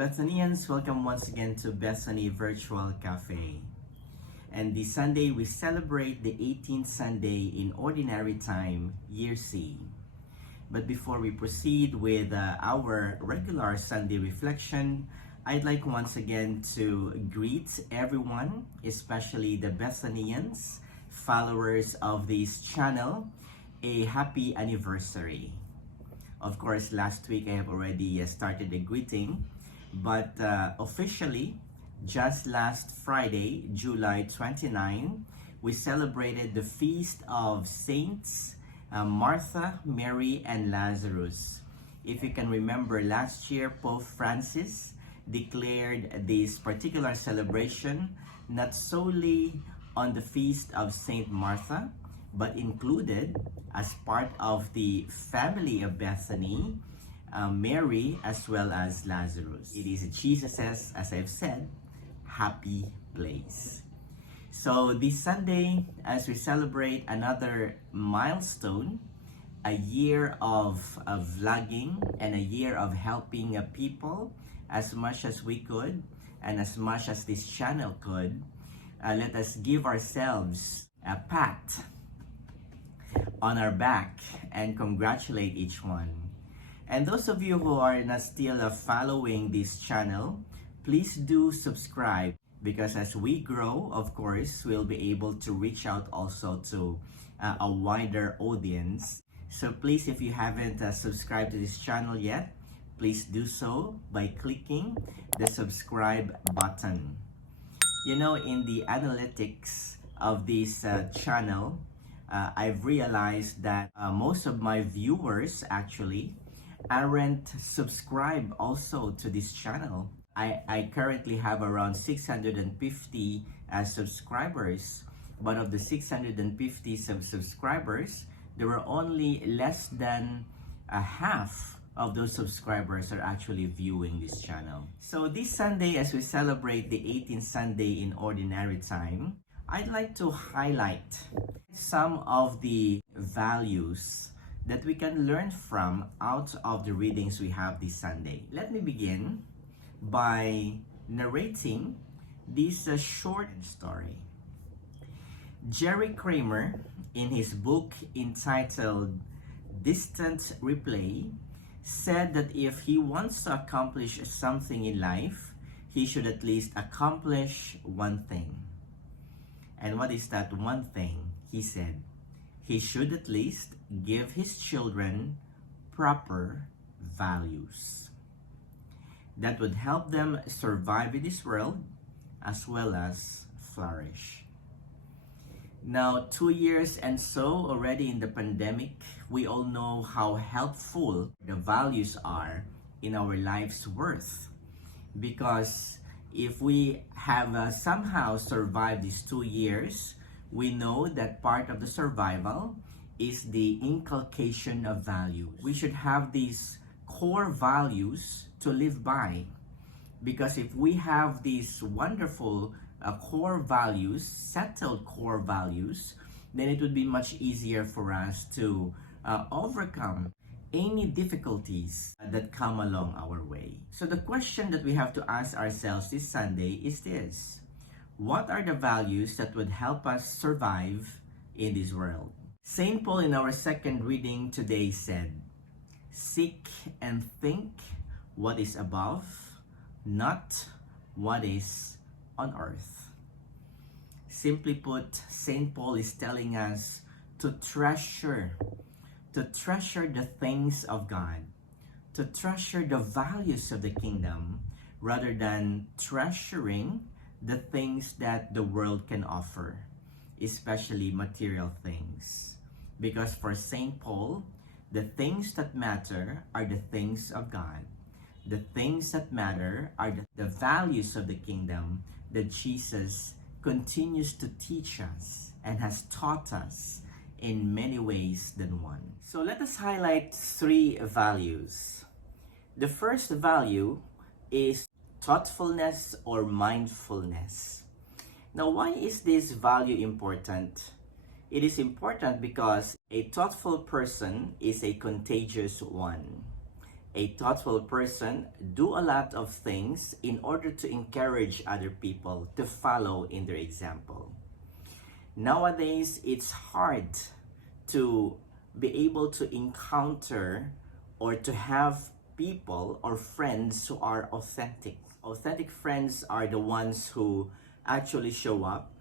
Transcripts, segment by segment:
Bethanians, welcome once again to Bethany Virtual Cafe. And this Sunday, we celebrate the 18th Sunday in Ordinary Time, Year C. But before we proceed with our regular Sunday reflection, I'd like once again to greet everyone, especially the Bethanians, followers of this channel, a happy anniversary. Of course, last week I have already started a greeting, but officially, just last Friday, July 29, we celebrated the feast of Saints Martha, Mary, and Lazarus. If you can remember, last year, Pope Francis declared this particular celebration not solely on the feast of Saint Martha, but included as part of the family of Bethany, Mary as well as Lazarus. It is Jesus's, as I've said, happy place. So this Sunday, as we celebrate another milestone, a year of vlogging and a year of helping people as much as we could and as much as this channel could, let us give ourselves a pat on our back and congratulate each one. And those of you who are not still following this channel, please do subscribe, because as we grow, of course, we'll be able to reach out also to a wider audience. So please, if you haven't subscribed to this channel yet, please do so by clicking the subscribe button. You know, in the analytics of this channel, I've realized that most of my viewers actually aren't subscribed also to this channel. I currently have around 650 subscribers, but of the 650 subscribers, there were only less than half of those subscribers are actually viewing this channel. So this Sunday, as we celebrate the 18th Sunday in Ordinary Time, I'd like to highlight some of the values that we can learn from out of the readings we have this Sunday. Let me begin by narrating this short story. Jerry Kramer, in his book entitled Distant Replay, said that if he wants to accomplish something in life, he should at least accomplish one thing. And what is that one thing? He said, he should at least give his children proper values that would help them survive in this world as well as flourish. Now, 2 years and so already in the pandemic, we all know how helpful the values are in our life's worth. Because if we have somehow survived these 2 years, we know that part of the survival is the inculcation of values. We should have these core values to live by, because if we have these wonderful core values, settled core values, then it would be much easier for us to overcome any difficulties that come along our way. So the question that we have to ask ourselves this Sunday is this: what are the values that would help us survive in this world? St. Paul in our second reading today said, "Seek and think what is above, not what is on earth." Simply put, St. Paul is telling us to treasure the things of God, to treasure the values of the kingdom, rather than treasuring the things that the world can offer, especially material things. Because for St. Paul, the things that matter are the things of God. The things that matter are the values of the kingdom that Jesus continues to teach us and has taught us in many ways than one. So let us highlight 3 values. The first value is thoughtfulness or mindfulness. Now, why is this value important? It is important because a thoughtful person is a contagious one. A thoughtful person do a lot of things in order to encourage other people to follow in their example. Nowadays, it's hard to be able to encounter or to have people or friends who are authentic. Authentic friends are the ones who actually show up,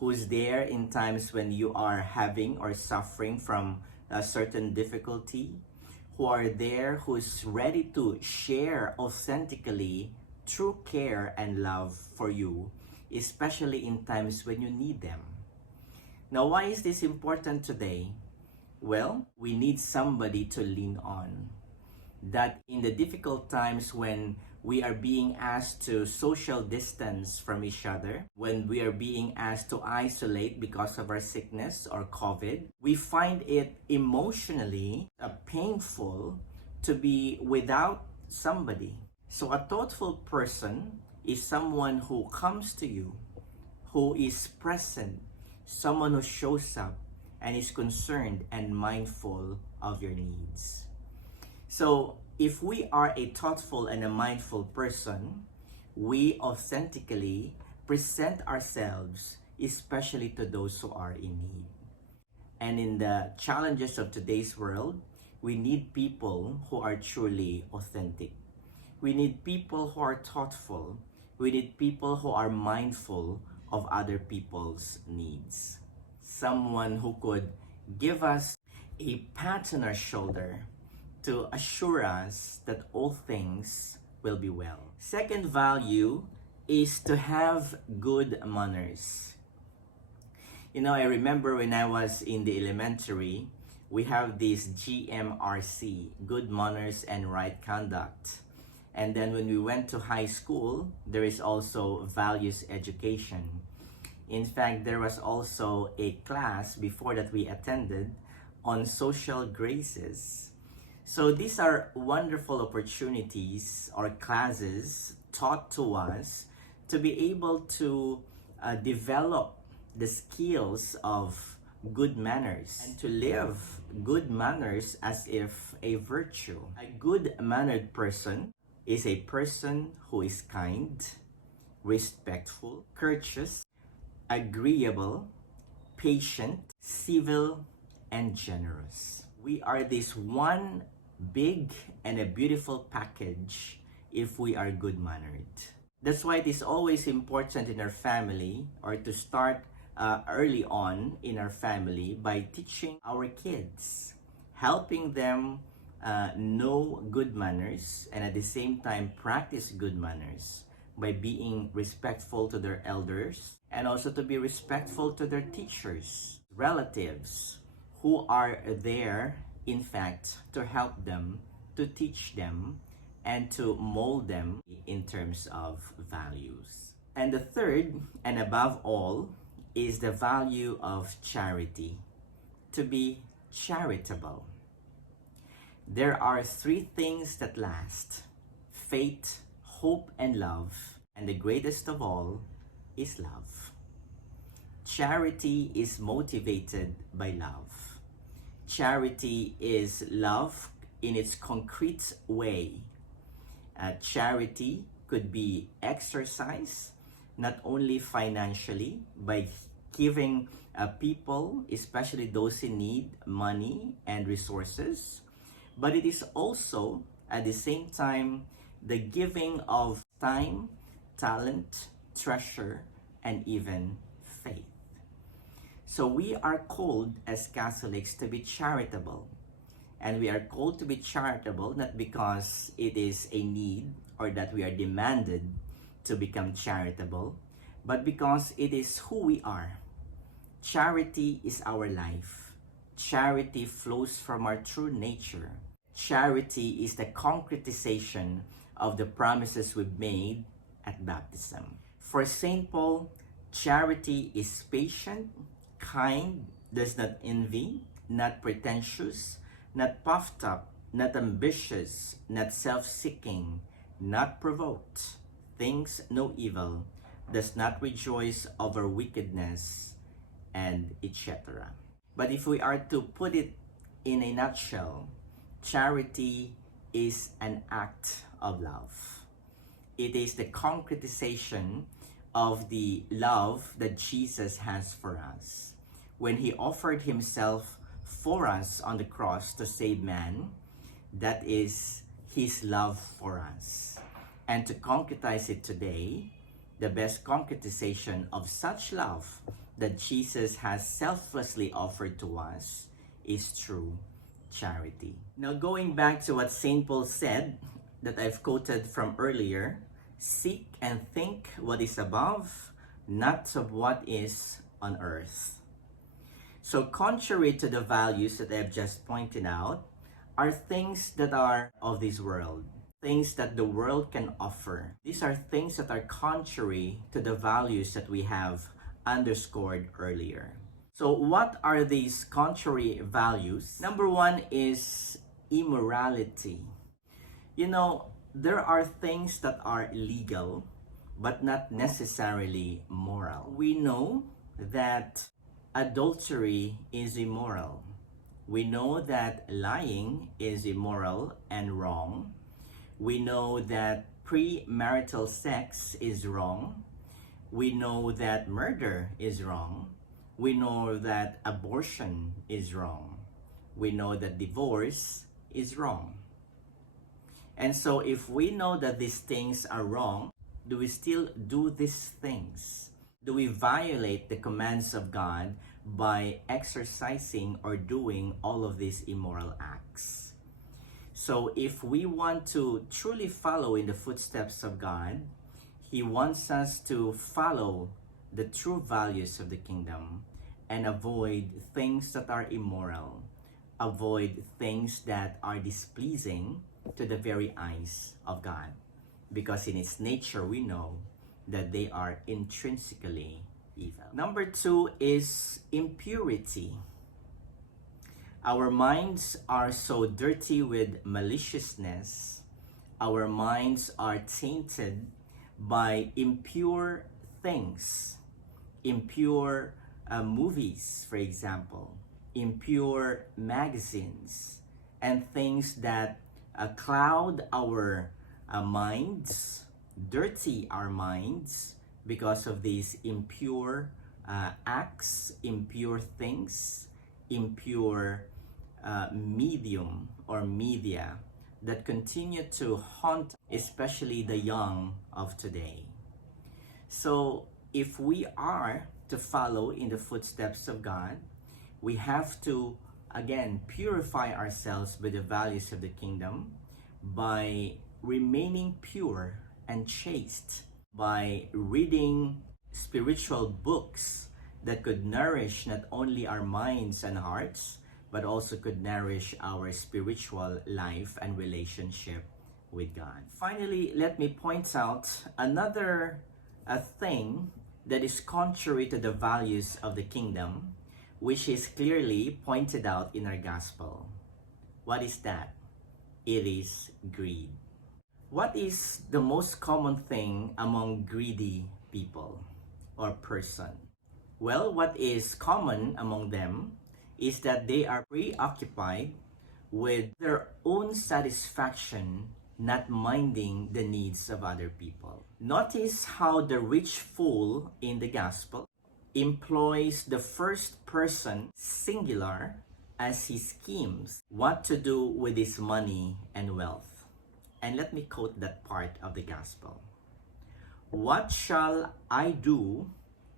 who's there in times when you are having or suffering from a certain difficulty, who are there, who's ready to share authentically true care and love for you, especially in times when you need them. Now, why is this important today? Well, we need somebody to lean on. That in the difficult times when we are being asked to social distance from each other, when we are being asked to isolate because of our sickness or COVID, we find it emotionally painful to be without somebody. So a thoughtful person is someone who comes to you, who is present, someone who shows up and is concerned and mindful of your needs. So if we are a thoughtful and a mindful person, we authentically present ourselves, especially to those who are in need. And in the challenges of today's world, we need people who are truly authentic. We need people who are thoughtful. We need people who are mindful of other people's needs. Someone who could give us a pat on our shoulder to assure us that all things will be well. Second value is to have good manners. You know, I remember when I was in the elementary, we have this GMRC, Good Manners and Right Conduct. And then when we went to high school, there is also values education. In fact, there was also a class before that we attended on social graces. So these are wonderful opportunities or classes taught to us to be able to develop the skills of good manners and to live good manners as if a virtue. A good-mannered person is a person who is kind, respectful, courteous, agreeable, patient, civil, and generous. We are this one big and a beautiful package if we are good-mannered. That's why it is always important in our family, or to start early on in our family by teaching our kids, helping them know good manners and at the same time practice good manners by being respectful to their elders and also to be respectful to their teachers, relatives who are there in fact to help them, to teach them, and to mold them in terms of values. And the third, and above all, is the value of charity, to be charitable. There are three things that last: faith, hope, and love. And the greatest of all is love. Charity is motivated by love. Charity is love in its concrete way. Charity could be exercised not only financially by giving people, especially those in need, money and resources, but it is also at the same time the giving of time, talent, treasure, and even faith. So we are called as Catholics to be charitable. And we are called to be charitable not because it is a need or that we are demanded to become charitable, but because it is who we are. Charity is our life. Charity flows from our true nature. Charity is the concretization of the promises we've made at baptism. For St. Paul, charity is patient, kind, does not envy, not pretentious, not puffed up, not ambitious, not self-seeking, not provoked, thinks no evil, does not rejoice over wickedness, and etc. But if we are to put it in a nutshell, charity is an act of love. It is the concretization of the love that Jesus has for us. When he offered himself for us on the cross to save man, that is his love for us. And to concretize it today, the best concretization of such love that Jesus has selflessly offered to us is through charity. Now, going back to what St. Paul said that I've quoted from earlier, seek and think what is above, not of what is on earth. So contrary to the values that I've just pointed out, are things that are of this world, things that the world can offer. These are things that are contrary to the values that we have underscored earlier. So what are these contrary values? Number one is immorality. You know, there are things that are legal, but not necessarily moral. We know that adultery is immoral. We know that lying is immoral and wrong. We know that premarital sex is wrong. We know that murder is wrong. We know that abortion is wrong. We know that divorce is wrong. And so if we know that these things are wrong, do we still do these things? Do we violate the commands of God by exercising or doing all of these immoral acts? So if we want to truly follow in the footsteps of God, he wants us to follow the true values of the kingdom and avoid things that are immoral, avoid things that are displeasing to the very eyes of God, because in its nature we know that they are intrinsically evil. Number two is impurity. Our minds are so dirty with maliciousness. Our minds are tainted by impure things, impure movies, for example, impure magazines, and things that cloud our minds, dirty our minds because of these impure acts, impure things, impure medium or media that continue to haunt especially the young of today. So if we are to follow in the footsteps of God, we have to again purify ourselves with the values of the kingdom by remaining pure and chaste, by reading spiritual books that could nourish not only our minds and hearts, but also could nourish our spiritual life and relationship with God. Finally, let me point out another thing that is contrary to the values of the kingdom, which is clearly pointed out in our gospel. What is that? It is greed. What is the most common thing among greedy people or person? Well, what is common among them is that they are preoccupied with their own satisfaction, not minding the needs of other people. Notice how the rich fool in the gospel employs the first person singular as he schemes what to do with his money and wealth. And let me quote that part of the gospel. What shall I do,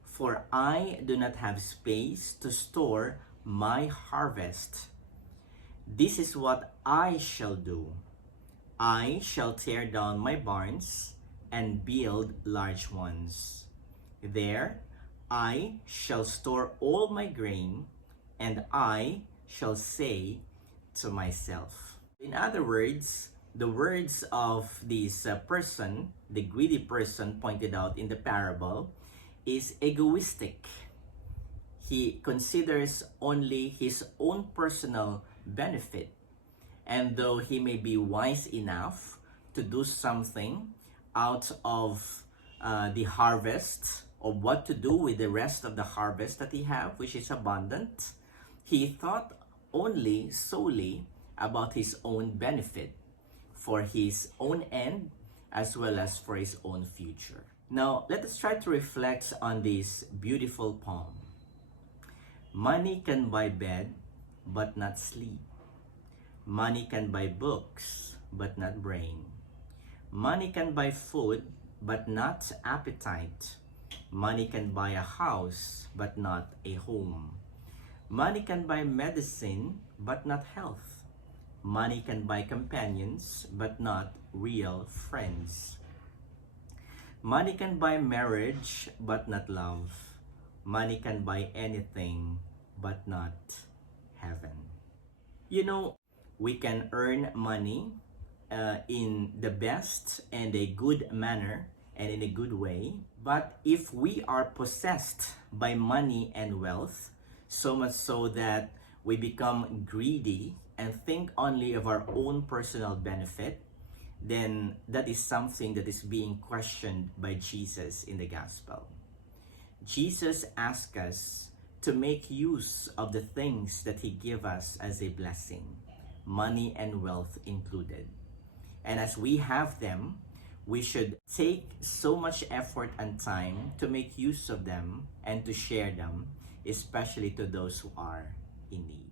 for I do not have space to store my harvest? This is what I shall do. I shall tear down my barns and build large ones. There I shall store all my grain, and I shall say to myself. In other words, the words of this person, the greedy person pointed out in the parable, is egoistic. He considers only his own personal benefit. And though he may be wise enough to do something out of the harvest, or what to do with the rest of the harvest that he have, which is abundant, he thought only solely about his own benefit. for his own end as well as for his own future. Now, let us try to reflect on this beautiful poem. Money can buy bed, but not sleep. Money can buy books, but not brain. Money can buy food, but not appetite. Money can buy a house, but not a home. Money can buy medicine, but not health. Money can buy companions, but not real friends. Money can buy marriage, but not love. Money can buy anything, but not heaven. You know, we can earn money in the best and a good manner and in a good way. But if we are possessed by money and wealth, so much so that we become greedy and think only of our own personal benefit, then that is something that is being questioned by Jesus in the gospel. Jesus asks us to make use of the things that he gave us as a blessing, money and wealth included. And as we have them, we should take so much effort and time to make use of them and to share them, especially to those who are in need.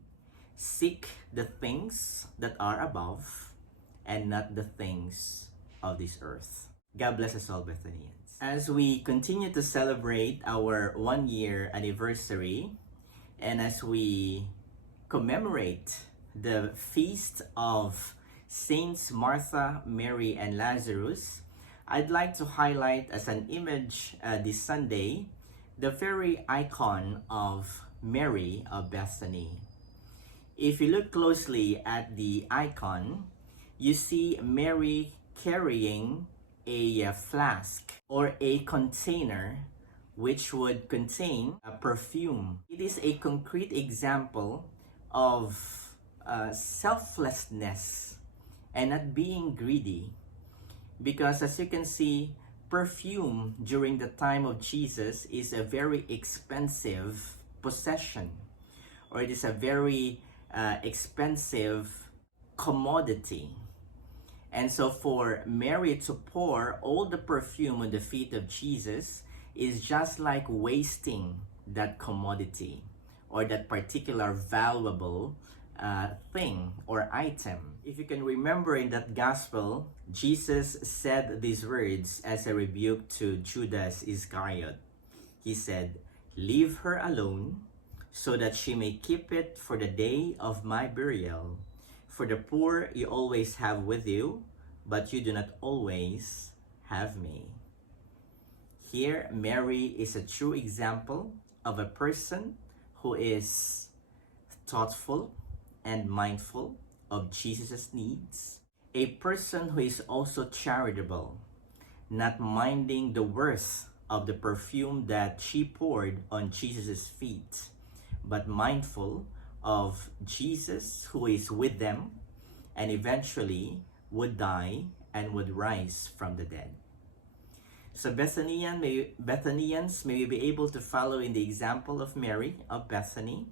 Seek the things that are above and not the things of this earth. God bless us all, Bethanians. As we continue to celebrate our 1-year anniversary, and as we commemorate the feast of Saints Martha, Mary, and Lazarus, I'd like to highlight as an image this Sunday the very icon of Mary of Bethany. If you look closely at the icon, you see Mary carrying a flask or a container which would contain a perfume. It is a concrete example of selflessness and not being greedy, because as you can see, perfume during the time of Jesus is a very expensive possession, or it is a very expensive commodity. And so for Mary to pour all the perfume on the feet of Jesus is just like wasting that commodity or that particular valuable thing or item. If you can remember in that gospel, Jesus said these words as a rebuke to Judas Iscariot. He said, "Leave her alone so that she may keep it for the day of my burial. For the poor you always have with you, but you do not always have me." Here, Mary is a true example of a person who is thoughtful and mindful of Jesus' needs. A person who is also charitable, not minding the worth of the perfume that she poured on Jesus' feet, but mindful of Jesus who is with them and eventually would die and would rise from the dead. So Bethanians, may we be able to follow in the example of Mary of Bethany,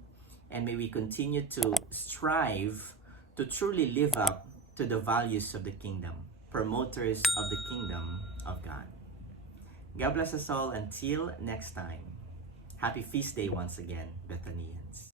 and may we continue to strive to truly live up to the values of the kingdom, promoters of the kingdom of God. God bless us all until next time. Happy feast day once again, Bethanians.